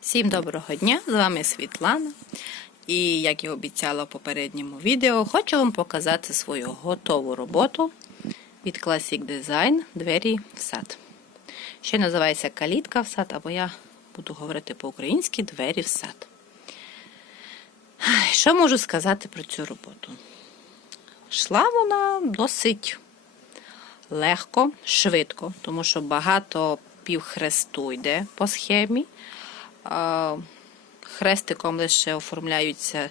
Всім доброго дня! З вами Світлана. І як і обіцяла в попередньому відео, хочу вам показати свою готову роботу від Classic Design двері в сад. Ще називається калітка в сад, або я буду говорити по-українськи двері в сад. Що можу сказати про цю роботу? Шла вона досить легко, швидко, тому що багато півхресту йде по схемі. Хрестиком лише оформляються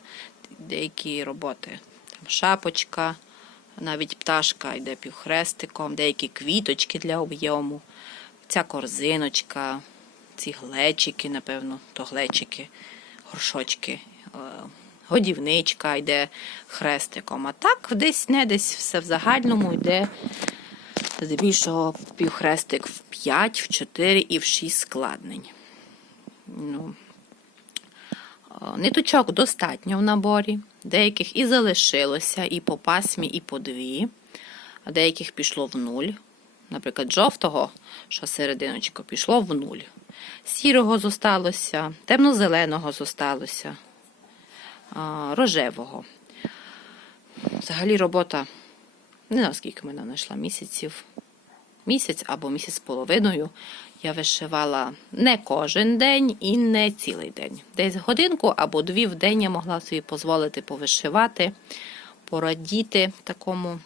деякі роботи. Там шапочка, навіть пташка йде півхрестиком, деякі квіточки для об'єму, ця корзиночка, ці глечики, напевно, то глечики, горшочки, годівничка йде хрестиком. А так десь не десь все в загальному йде здебільшого півхрестик в 5, в 4 і в 6 складнень. Ну, Ниточок достатньо в наборі. Деяких і залишилося, і по пасмі, і по дві, а деяких пішло в нуль. Наприклад, жовтого, що серединочко, пішло в нуль. Сірого зосталося, темно-зеленого зосталося, рожевого. Взагалі робота, не знаю, скільки мене знайшла місяців, місяць або місяць з половиною. Я вишивала не кожен день і не цілий день. Десь годинку або дві в день я могла собі дозволити повишивати, порадіти такому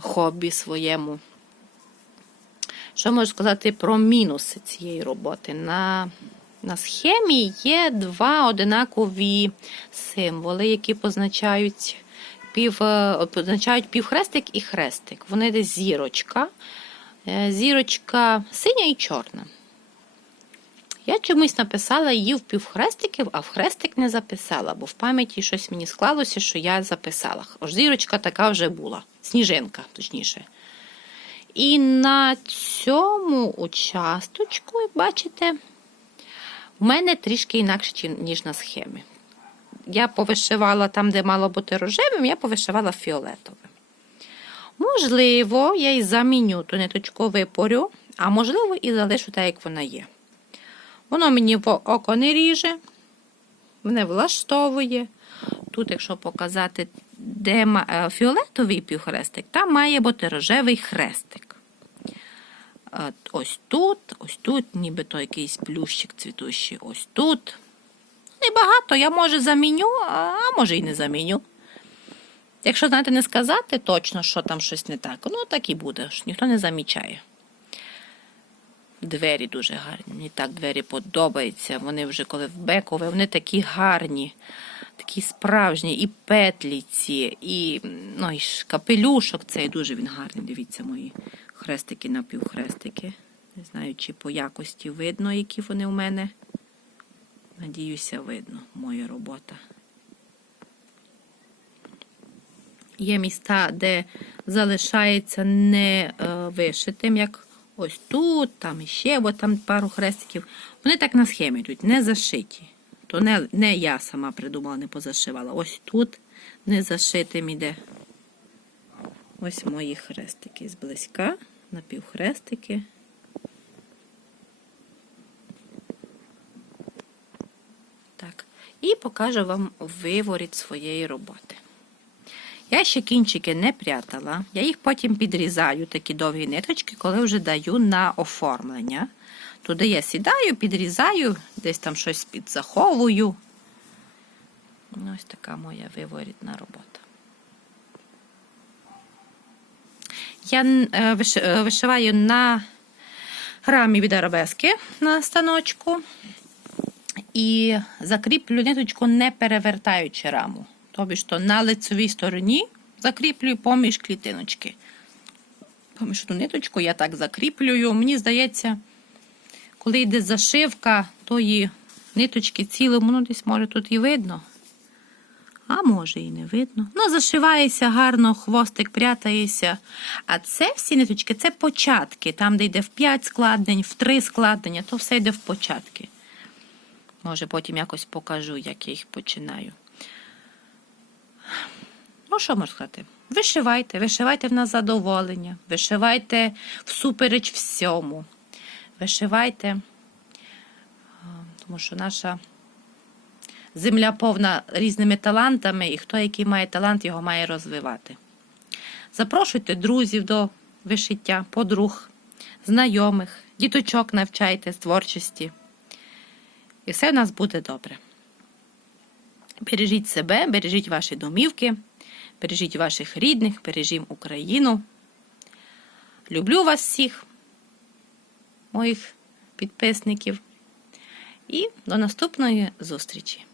хобі своєму. Що можу сказати про мінуси цієї роботи? На, на схемі є два одинакові символи, які позначають пів, е, позначають півхрестик і хрестик. Вони десь зірочка. Е, Зірочка синя і чорна. Я чомусь написала її в півхрестиків, а в хрестик не записала, бо в пам'яті щось мені склалося, що я записала. Ось зірочка така вже була. Сніжинка, точніше. І на цьому участочку, бачите, в мене трішки інакше, ніж на схемі. Я повишивала там, де мало бути рожевим, я повишивала фіолетовим. Можливо, я і заміню ту ниточку випорю, а можливо, і залишу так, як вона є. Воно мені в око не ріже, мене влаштовує. Тут, якщо показати, де е, фіолетовий півхрестик, там має бути рожевий хрестик. Ось тут, ось тут, нібито якийсь плющик цвітущий, ось тут. Небагато, я може заміню, а може і не заміню. Якщо, знаєте, не сказати точно, що там щось не так, ну так і буде, ж ніхто не замічає. Двері дуже гарні. Мені так двері подобаються. Вони вже коли в бекове, вони такі гарні, такі справжні, і петлі ці, і, ну, і капелюшок цей дуже він гарний. Дивіться, мої хрестики напівхрестики. Не знаю, чи по якості видно, які вони у мене. Надіюся, видно, моя робота. Є міста, де залишається не е, вишитим, як ось тут, там іще, бо там пару хрестиків. Вони так на схемі йдуть, не зашиті. То не, не я сама придумала, не позашивала. Ось тут не зашитим іде. Ось мої хрестики зблизька, напівхрестики. Так. І покажу вам виворіт своєї роботи. Я ще кінчики не прятала, я їх потім підрізаю, такі довгі ниточки, коли вже даю на оформлення. Туди я сідаю, підрізаю, десь там щось підзаховую. Ось така моя виворітна робота. Я е, е, вишиваю на рамі від арабески на станочку і закріплю ниточку, не перевертаючи раму. Тобі ж то на лицевій стороні закріплюю поміж клітиночки. Поміж ту ниточку я так закріплюю. Мені здається, коли йде зашивка тої ниточки цілому, ну десь може тут і видно. А може і не видно. Ну, зашивається гарно, хвостик прятається. А це всі ниточки це початки. Там, де йде в 5 складень, в 3 складення, то все йде в початки. Може, потім якось покажу, як я їх починаю. Ну, що можна сказати? Вишивайте, вишивайте на задоволення, вишивайте всупереч всьому. Вишивайте тому що наша земля повна різними талантами, і хто який має талант, його має розвивати. Запрошуйте друзів до вишиття, подруг, знайомих, діточок навчайте з творчості. І все в нас буде добре. Бережіть себе, бережіть ваші домівки, бережіть ваших рідних, бережіть Україну. Люблю вас всіх, моїх підписників. І до наступної зустрічі!